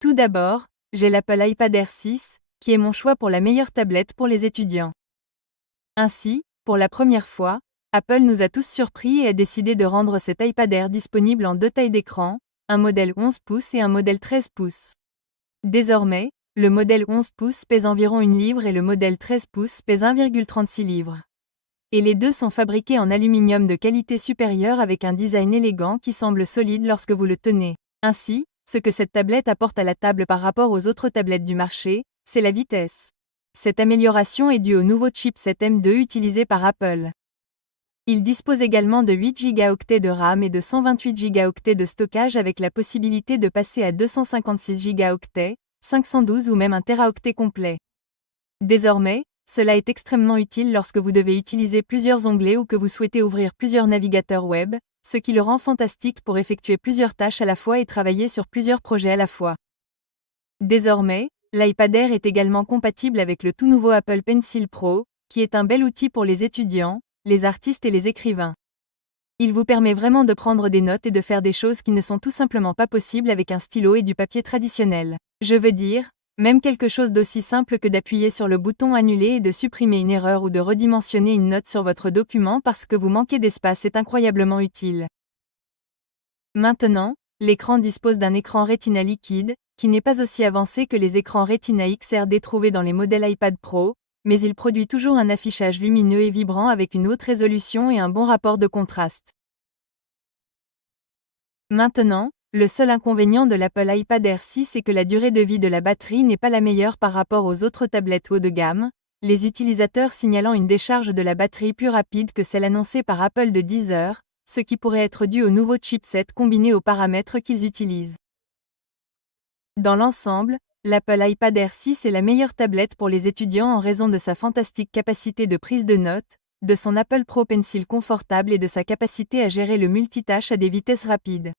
Tout d'abord, j'ai l'Apple iPad Air 6, qui est mon choix pour la meilleure tablette pour les étudiants. Ainsi, pour la première fois, Apple nous a tous surpris et a décidé de rendre cet iPad Air disponible en deux tailles d'écran, un modèle 11 pouces et un modèle 13 pouces. Désormais, le modèle 11 pouces pèse environ 1 livre et le modèle 13 pouces pèse 1,36 livres. Et les deux sont fabriqués en aluminium de qualité supérieure avec un design élégant qui semble solide lorsque vous le tenez. Ainsi, ce que cette tablette apporte à la table par rapport aux autres tablettes du marché, c'est la vitesse. Cette amélioration est due au nouveau chipset M2 utilisé par Apple. Il dispose également de 8 Go de RAM et de 128 Go de stockage avec la possibilité de passer à 256 Go, 512 ou même un Teraoctet complet. Désormais, cela est extrêmement utile lorsque vous devez utiliser plusieurs onglets ou que vous souhaitez ouvrir plusieurs navigateurs web, ce qui le rend fantastique pour effectuer plusieurs tâches à la fois et travailler sur plusieurs projets à la fois. Désormais, l'iPad Air est également compatible avec le tout nouveau Apple Pencil Pro, qui est un bel outil pour les étudiants, les artistes et les écrivains. Il vous permet vraiment de prendre des notes et de faire des choses qui ne sont tout simplement pas possibles avec un stylo et du papier traditionnel. Je veux dire, même quelque chose d'aussi simple que d'appuyer sur le bouton annuler et de supprimer une erreur ou de redimensionner une note sur votre document parce que vous manquez d'espace est incroyablement utile. Maintenant, l'écran dispose d'un écran Retina liquide, qui n'est pas aussi avancé que les écrans Retina XRD trouvés dans les modèles iPad Pro, mais il produit toujours un affichage lumineux et vibrant avec une haute résolution et un bon rapport de contraste. Maintenant, le seul inconvénient de l'Apple iPad Air 6 est que la durée de vie de la batterie n'est pas la meilleure par rapport aux autres tablettes haut de gamme, les utilisateurs signalant une décharge de la batterie plus rapide que celle annoncée par Apple de 10 heures, ce qui pourrait être dû au nouveau chipset combiné aux paramètres qu'ils utilisent. Dans l'ensemble, l'Apple iPad Air 6 est la meilleure tablette pour les étudiants en raison de sa fantastique capacité de prise de notes, de son Apple Pro Pencil confortable et de sa capacité à gérer le multitâche à des vitesses rapides.